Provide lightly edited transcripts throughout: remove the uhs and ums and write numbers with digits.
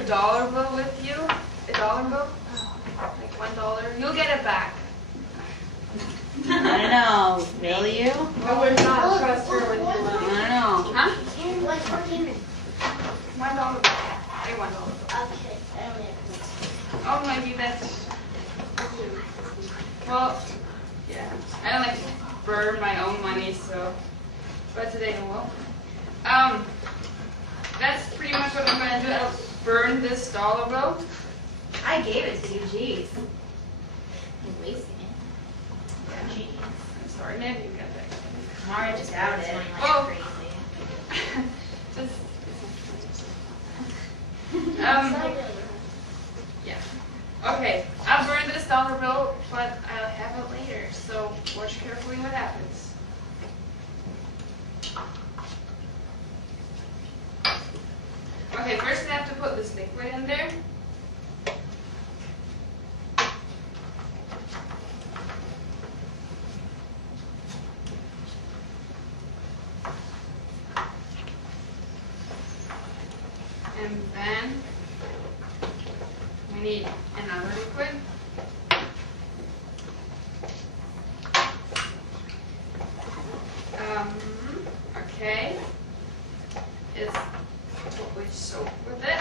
a dollar bill with you, a dollar bill, like $1, you'll get it back. I don't know. Will you? I would not trust her with your money. I don't know. Huh? What's for payment? $1 bill. A $1 bill. Okay, I don't have Oh, maybe that's. Well, yeah. I don't like to burn my own money, so. But today I will. That's pretty much what I'm going to do. I'll burn this dollar bill. I gave it to you. Jeez. I'm wasting it. Yeah. I'm sorry, maybe you got that. Mara just out it. Oh. Just. Yeah. Okay, I'll burn this dollar bill, but I'll have it later, so watch carefully what happens. Okay, first I have to put this liquid in there. And then we need another liquid. Okay. Is what we soak with it.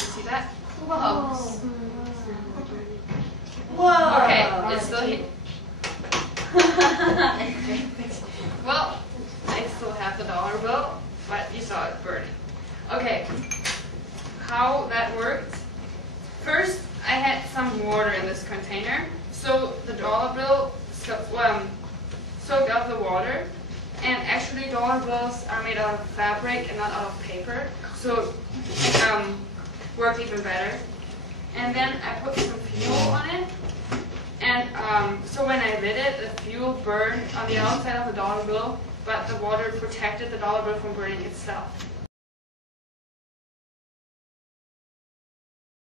You see that? Whoa. Whoa. Okay, it's still here. Well, I still have the dollar bill, but you saw it burning. Okay, how that worked. First, I had some water in this container, so the dollar bill soaked up the water. And actually, dollar bills are made out of fabric and not out of paper, so it worked even better. And then I put some fuel on it. And so when I lit it, the fuel burned on the outside of the dollar bill, but the water protected the dollar bill from burning itself.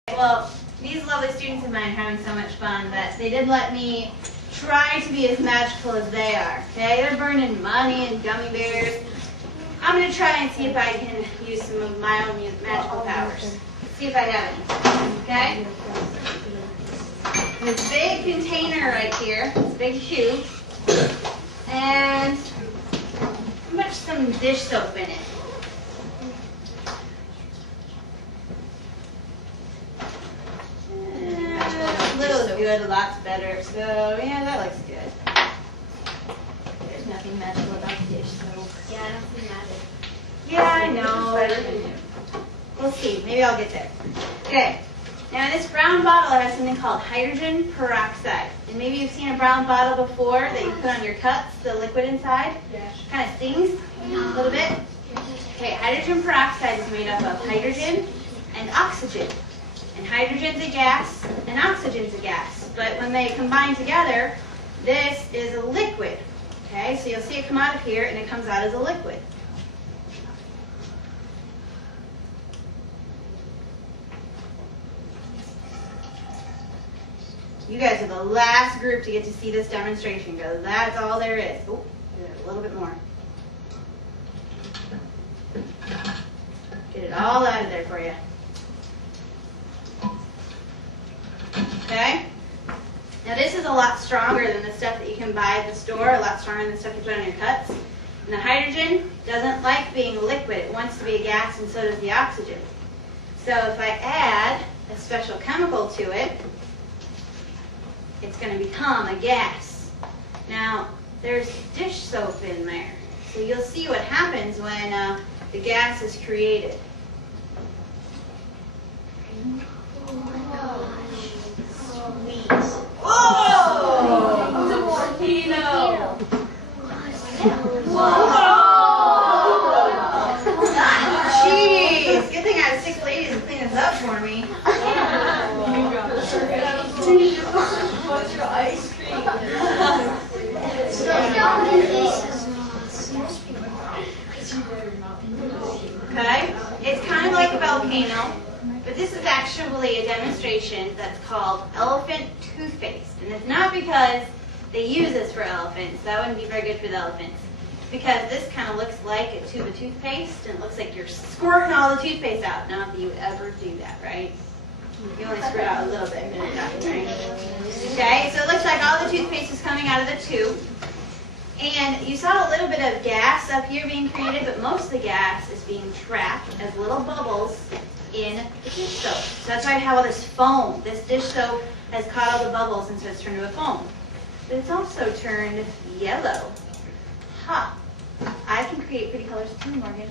Well, these lovely students of mine are having so much fun that they did let me try to be as magical as they are. Okay, they're burning money and gummy bears. I'm going to try and see if I can use some of my own magical powers. See if I have any. Okay? This big container right here, this big cube, and how much some dish soap in it? A little is good, a lot's better. So yeah, that looks good. There's nothing magical about dish soap. Yeah, I don't think that is. Yeah, I know. We'll see. Maybe I'll get there. Okay. Now in this brown bottle, I have something called hydrogen peroxide. And maybe you've seen a brown bottle before that you put on your cups, the liquid inside. Yeah. Kind of stings a little bit. Okay, hydrogen peroxide is made up of hydrogen and oxygen. And hydrogen's a gas and oxygen's a gas. But when they combine together, this is a liquid. Okay, so you'll see it come out of here and it comes out as a liquid. You guys are the last group to get to see this demonstration because that's all there is. Oh, a little bit more. Get it all out of there for you. Okay? Now this is a lot stronger than the stuff that you can buy at the store, a lot stronger than the stuff you put on your cups. And the hydrogen doesn't like being a liquid. It wants to be a gas, and so does the oxygen. So if I add a special chemical to it, it's going to become a gas. Now, there's dish soap in there. So you'll see what happens when the gas is created. Oh my gosh. Sweet. Whoa! It's a volcano. Jeez! Good thing I have 6 ladies to clean this up for me. What's your ice cream? Okay? It's kind of like a volcano, but this is actually a demonstration that's called elephant toothpaste. And it's not because they use this for elephants. That wouldn't be very good for the elephants. Because this kind of looks like a tube of toothpaste, and it looks like you're squirting all the toothpaste out. Not that you would ever do that, right? You only squirt out a little bit, but not, right? Okay, so it looks like all the toothpaste is coming out of the tube. And you saw a little bit of gas up here being created, but most of the gas is being trapped as little bubbles in the dish soap. So that's why I have all this foam. This dish soap has caught all the bubbles, and so it's turned to a foam. But it's also turned yellow. Ha! I can create pretty colors too, Morgan.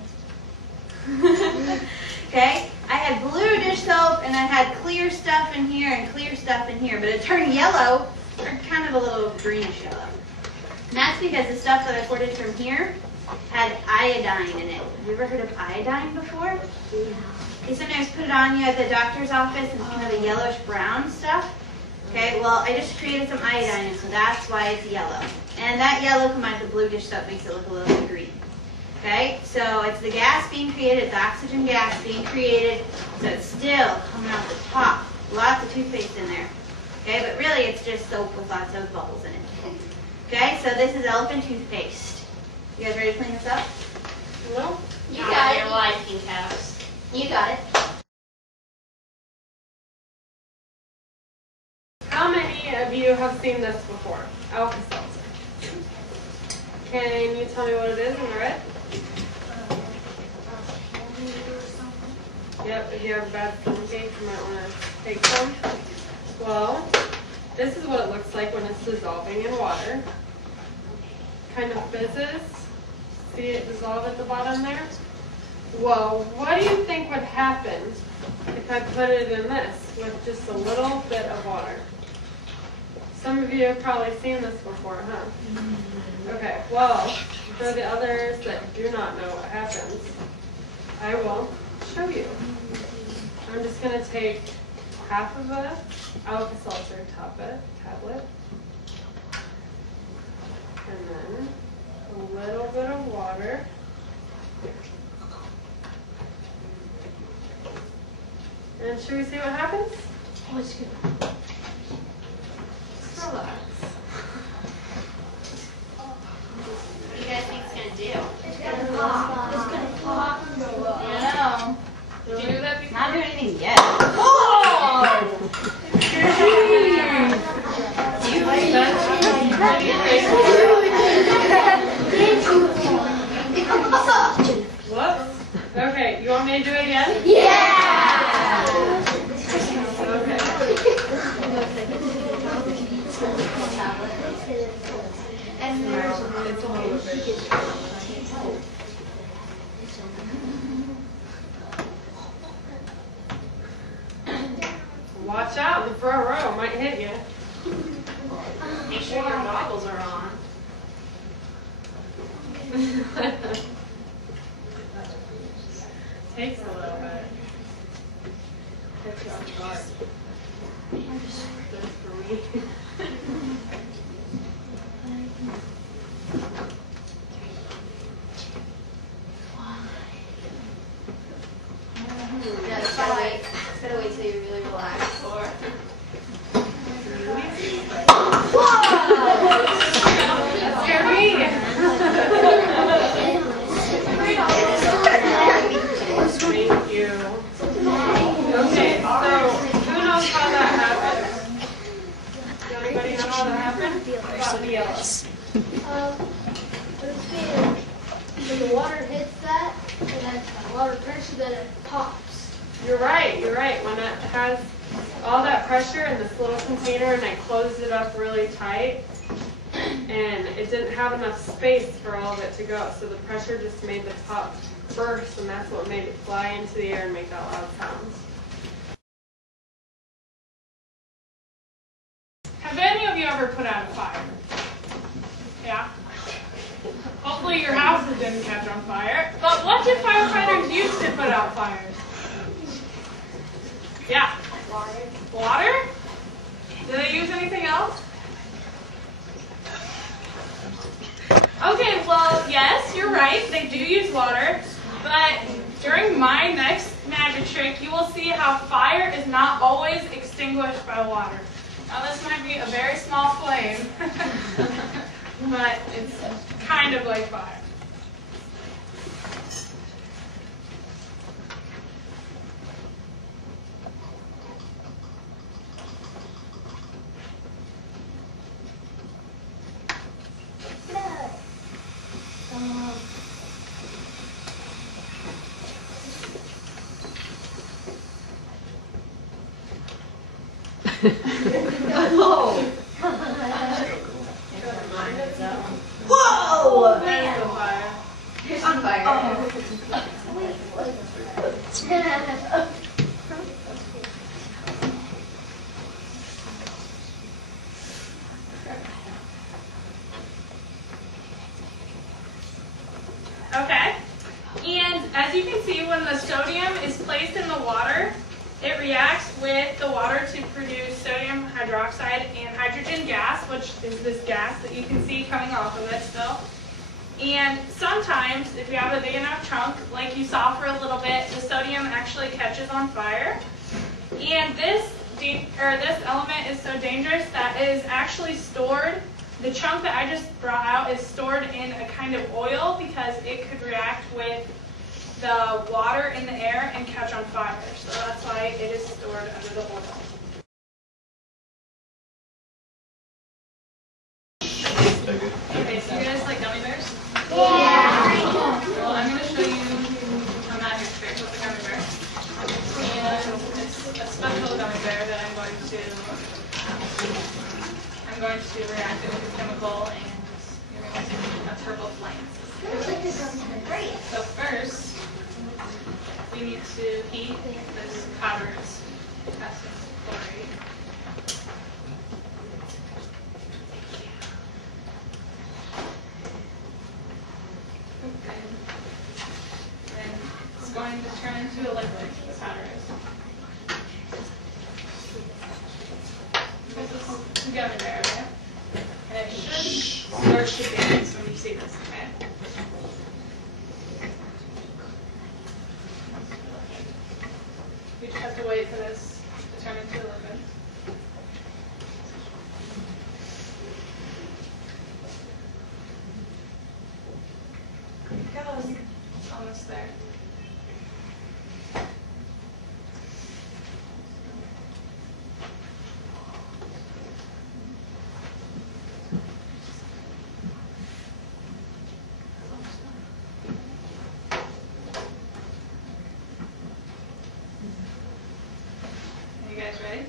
Okay? I had blue dish soap, and I had clear stuff in here and clear stuff in here, but it turned yellow, or kind of a little greenish yellow. And that's because the stuff that I poured in from here had iodine in it. Have you ever heard of iodine before? Yeah. They sometimes put it on you at the doctor's office, and it's kind of a yellowish brown stuff. Okay, well, I just created some iodine, and so that's why it's yellow. And that yellow combined with the blue dish soap makes it look a little bit green. Okay, so it's the gas being created, it's oxygen gas being created, so it's still coming out the top. Lots of toothpaste in there. Okay, but really it's just soap with lots of bubbles in it. Okay, so this is elephant toothpaste. You guys ready to clean this up? Well, You got it. Your life, Pink House. You got it. how many of you have seen this before? Alka-Seltzer. Can you tell me what it is in the red? Yep, if you have a bad stomach ache, you might want to take some. Well, this is what it looks like when it's dissolving in water. Kind of fizzes. See it dissolve at the bottom there? Well, what do you think would happen if I put it in this with just a little bit of water? Some of you have probably seen this before, huh? Okay, well, for the others that do not know what happens, I will show you. I'm just going to take half of a Alka-Seltzer tablet, and then a little bit of water. And should we see what happens? Oh, it's good. Just relax. What do you guys think it's going to do? It's gonna pop. It's gonna pop and go up. I Did you do that before? Not doing anything yet. Whoops. Okay, you want me to do it again? Yeah! Okay. And there's It's a little bit. Watch out, the front row might hit you. Make sure your goggles are on. Takes a little bit. Takes a lot. Good for me. Yeah, just gotta wait till you're really relaxed. That scared me. Thank you. Okay, so who knows how that happened? Does anybody know how that happened? About the yellow. when the water hits that, and then water pressure, then it pops. You're right, you're right. When it has all that pressure in this little container and I closed it up really tight, and it didn't have enough space for all of it to go. So the pressure just made the top burst, and that's what made it fly into the air and make that loud sound. Have any of you ever put out a fire? Yeah? Hopefully your houses didn't catch on fire. But what did firefighters use to put out fires? Yeah? Water? Do they use anything else? Okay, well, yes, you're right. They do use water. But during my next magic trick, you will see how fire is not always extinguished by water. Now this might be a very small flame, but it's kind of like fire. Whoa! There's the fire. It's on fire. Okay. And as you can see, when the sodium is placed in the water, it reacts with the water to produce sodium hydroxide and hydrogen gas, which is this gas that you can see coming off of it still. And sometimes, if you have a big enough chunk, like you saw for a little bit, the sodium actually catches on fire. And this element is so dangerous that it is actually stored. The chunk that I just brought out is stored in a kind of oil because it could react with the water in the air and catch on fire. So that's why it is stored under the oil. Okay, so you guys like gummy bears? Well, I'm going to show you a magic trick with a gummy bear. And it's a special gummy bear that I'm going to react it with a chemical, and you're going to see a purple flame. So first, we need to heat this powder's potassium chloride. And it's going to turn into a liquid, the powder is. This is the gummy bear, okay? And it should start to dance when you see this, okay? You just have to wait for this to turn into a liquid. It goes. It's almost there. Are you guys ready?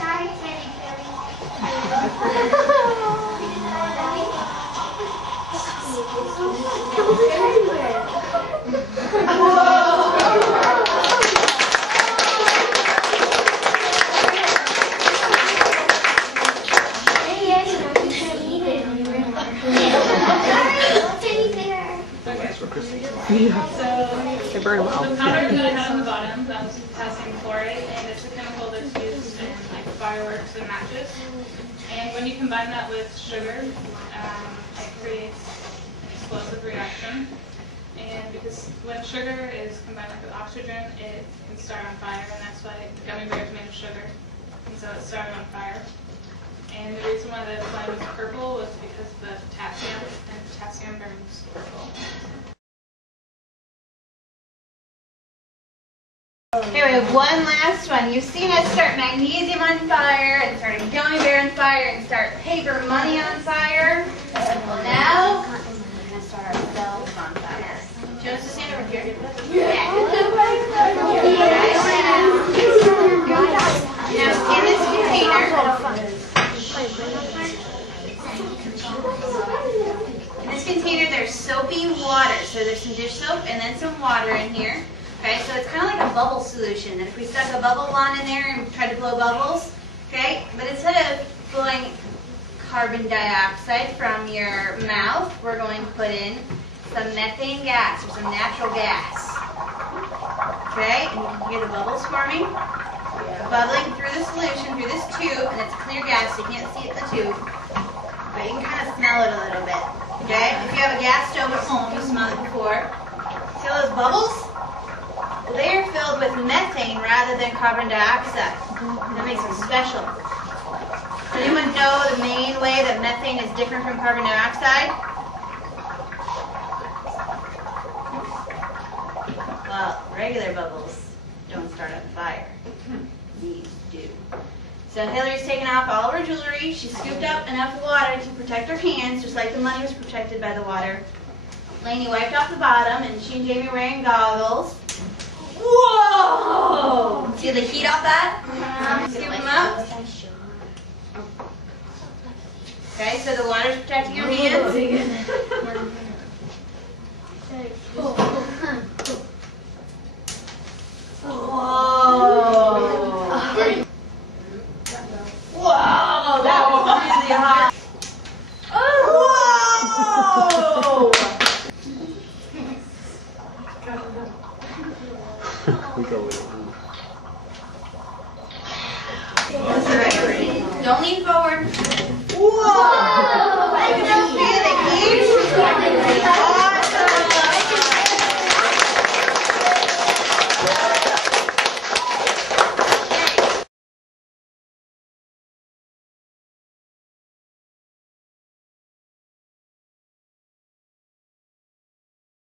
Sorry, Teddy So, They burn them out. the powder that I had on the bottom, that was potassium chloride, and it's a chemical that's used in like fireworks and matches. And when you combine that with sugar, it creates an explosive reaction. And because when sugar is combined with oxygen, it can start on fire, and that's why gummy bear is made of sugar. And so it started on fire. And the reason why the flame was purple was because of the potassium, and potassium burns purple. Okay, we have one last one. You've seen us start magnesium on fire, and start a gummy bear on fire, and start paper money on fire. Well, now, we're going to start ourselves on fire. Do you want us to stand over here? Yeah. Now, in this container, there's soapy water. So there's some dish soap and then some water in here. Okay, so it's kind of like a bubble solution. And if we stuck a bubble wand in there and tried to blow bubbles, okay, but instead of blowing carbon dioxide from your mouth, we're going to put in some methane gas or some natural gas. Okay, and you can hear the bubbles forming, bubbling through the solution, through this tube, and it's clear gas, so you can't see it in the tube, but you can kind of smell it a little bit. Okay, if you have a gas stove at home, you smelled it before. See all those bubbles? Well, they are filled with methane rather than carbon dioxide. That makes them special. Does anyone know the main way that methane is different from carbon dioxide? Well, regular bubbles don't start a fire. These do. So Hillary's taken off all of her jewelry. She scooped up enough water to protect her hands, just like the money was protected by the water. Lainey wiped off the bottom, and she and Jamie are wearing goggles. Whoa! See the heat off that? Scoop them up. Okay, so the water's protecting your hands. Whoa! Whoa! That was really hot. Whoa! We go with it. Don't lean forward.